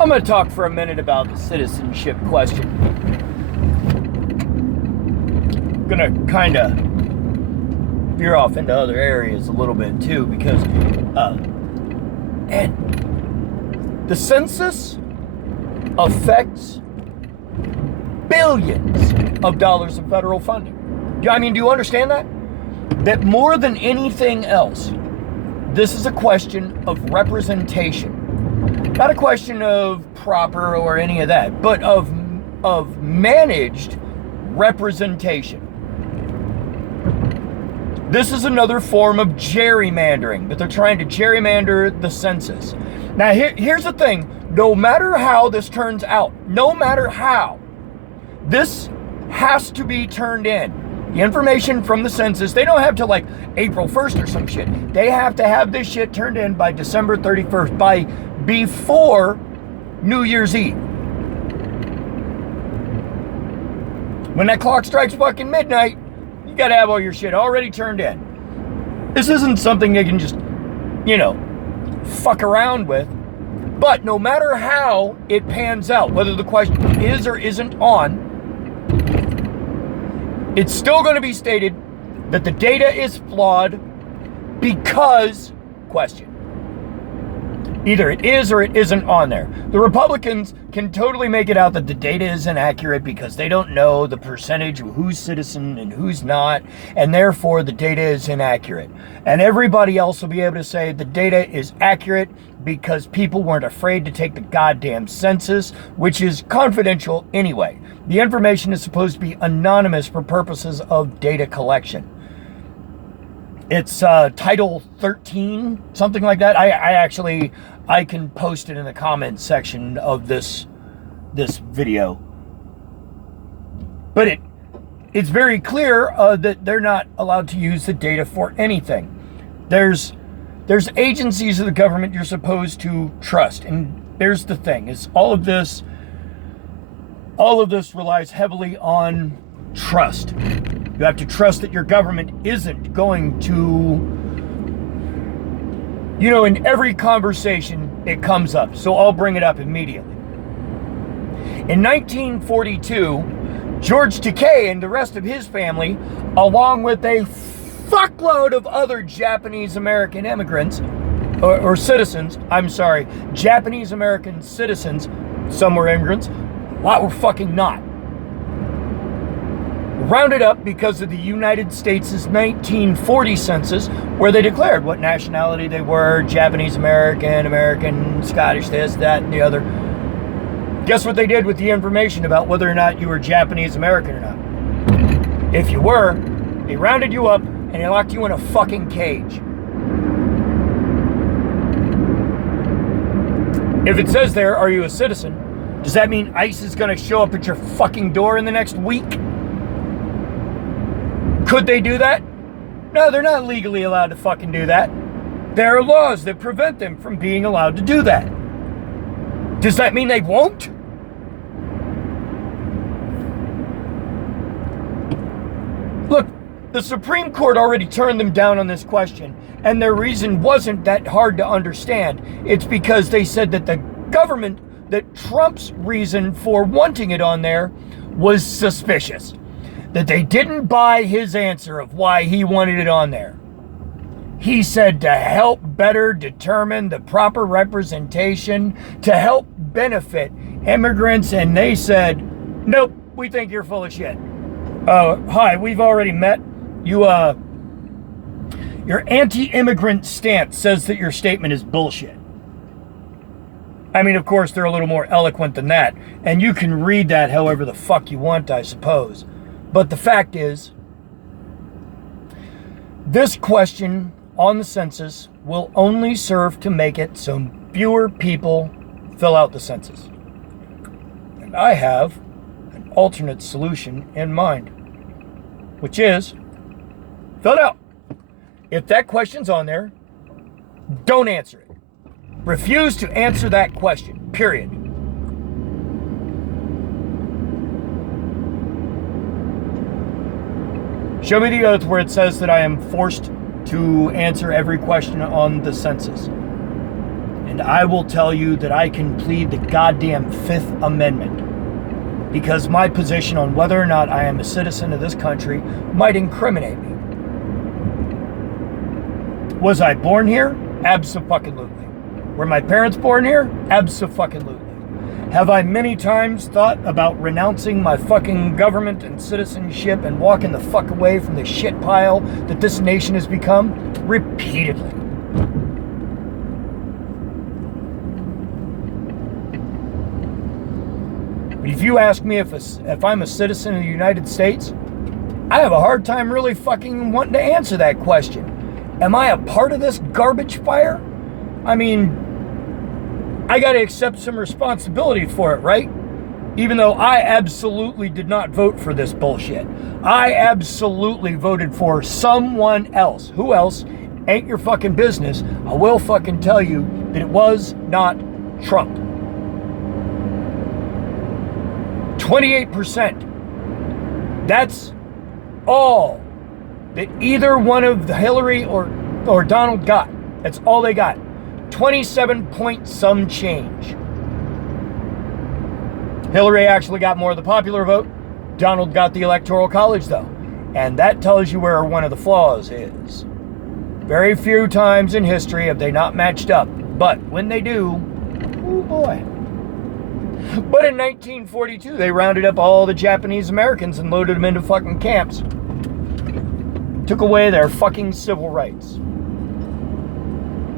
I'm going to talk for a minute about the citizenship question. I'm going to kind of veer off into other areas a little bit too, because and the census affects billions of dollars of federal funding. I mean, do you understand that? That more than anything else, this is a question of representation. Not a question of proper or any of that, but of managed representation. This is another form of gerrymandering, but they're trying to gerrymander the census. Now, here's the thing. No matter how this turns out, no matter how, this has to be turned in. The information from the census, they don't have to like April 1st or some shit. They have to have this shit turned in by December 31st, before New Year's Eve. When that clock strikes fucking midnight, you gotta have all your shit already turned in. This isn't something they can just, fuck around with. But no matter how it pans out, whether the question is or isn't on, it's still going to be stated that the data is flawed because question. Either it is or it isn't on there. The Republicans can totally make it out that the data is inaccurate because they don't know the percentage of who's citizen and who's not, and therefore the data is inaccurate. And everybody else will be able to say the data is accurate because people weren't afraid to take the goddamn census, which is confidential anyway. The information is supposed to be anonymous for purposes of data collection. It's Title 13, something like that. I can post it in the comments section of this video. But it's very clear that they're not allowed to use the data for anything. There's agencies of the government you're supposed to trust, and there's the thing: is all of this relies heavily on trust. You have to trust that your government isn't going to, in every conversation it comes up. So I'll bring it up immediately. In 1942, George Takei and the rest of his family, along with a fuckload of other Japanese American immigrants, or citizens, Japanese American citizens, some were immigrants, a lot were fucking not. Rounded up because of the United States' 1940 census, where they declared what nationality they were: Japanese American, American, Scottish, this, that, and the other. Guess what they did with the information about whether or not you were Japanese American or not? If you were, they rounded you up and they locked you in a fucking cage. If it says there, are you a citizen? Does that mean ICE is gonna show up at your fucking door in the next week? Could they do that? No, they're not legally allowed to fucking do that. There are laws that prevent them from being allowed to do that. Does that mean they won't? Look, the Supreme Court already turned them down on this question, and their reason wasn't that hard to understand. It's because they said that the government, that Trump's reason for wanting it on there was suspicious. That they didn't buy his answer of why he wanted it on there. He said to help better determine the proper representation, to help benefit immigrants, and they said, nope, we think you're full of shit. Hi, we've already met. Your anti-immigrant stance says that your statement is bullshit. I mean, of course, they're a little more eloquent than that, and you can read that however the fuck you want, I suppose. But the fact is, this question on the census will only serve to make it so fewer people fill out the census. And I have an alternate solution in mind, which is, fill it out. If that question's on there, don't answer it. Refuse to answer that question, period. Show me the oath where it says that I am forced to answer every question on the census. And I will tell you that I can plead the goddamn Fifth Amendment, because my position on whether or not I am a citizen of this country might incriminate me. Was I born here? Abso-fucking-lutely. Were my parents born here? Abso-fucking-lutely. Have I many times thought about renouncing my fucking government and citizenship and walking the fuck away from the shit pile that this nation has become? Repeatedly. But if you ask me if I'm a citizen of the United States, I have a hard time really fucking wanting to answer that question. Am I a part of this garbage fire? I mean, I got to accept some responsibility for it, right? Even though I absolutely did not vote for this bullshit. I absolutely voted for someone else. Who else? Ain't your fucking business. I will fucking tell you that it was not Trump. 28%. That's all that either one of Hillary or Donald got. That's all they got. 27 point some change. Hillary actually got more of the popular vote. Donald got the Electoral College, though. And that tells you where one of the flaws is. Very few times in history have they not matched up. But when they do, oh boy. But in 1942, they rounded up all the Japanese Americans and loaded them into fucking camps. Took away their fucking civil rights.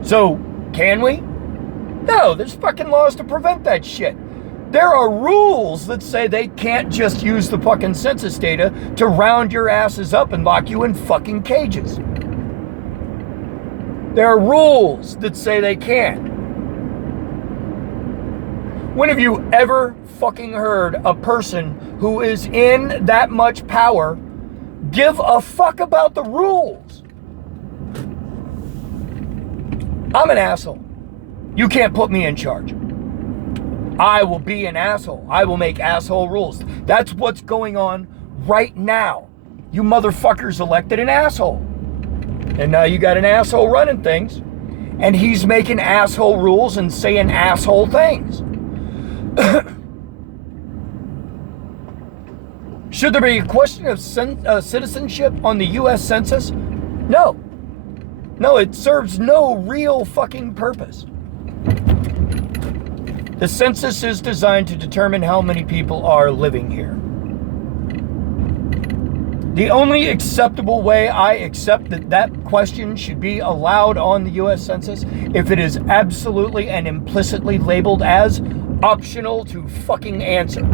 So, can we? No, there's fucking laws to prevent that shit. There are rules that say they can't just use the fucking census data to round your asses up and lock you in fucking cages. There are rules that say they can't. When have you ever fucking heard a person who is in that much power give a fuck about the rules? I'm an asshole. You can't put me in charge. I will be an asshole. I will make asshole rules. That's what's going on right now. You motherfuckers elected an asshole. And now you got an asshole running things. And he's making asshole rules and saying asshole things. Should there be a question of citizenship on the U.S. Census? No. No, it serves no real fucking purpose. The census is designed to determine how many people are living here. The only acceptable way I accept that question should be allowed on the U.S. Census if it is absolutely and implicitly labeled as optional to fucking answer.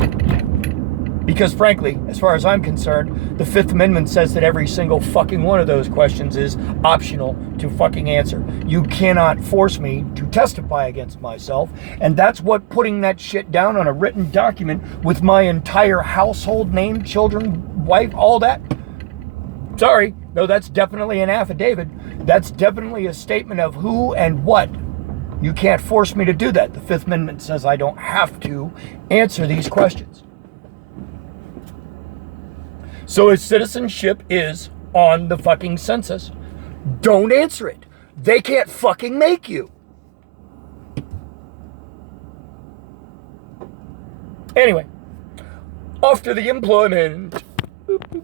Because frankly, as far as I'm concerned, the Fifth Amendment says that every single fucking one of those questions is optional to fucking answer. You cannot force me to testify against myself, and that's what putting that shit down on a written document with my entire household name, children, wife, all that. Sorry, no, that's definitely an affidavit. That's definitely a statement of who and what. You can't force me to do that. The Fifth Amendment says I don't have to answer these questions. So if citizenship is on the fucking census, don't answer it. They can't fucking make you. Anyway, off to the employment.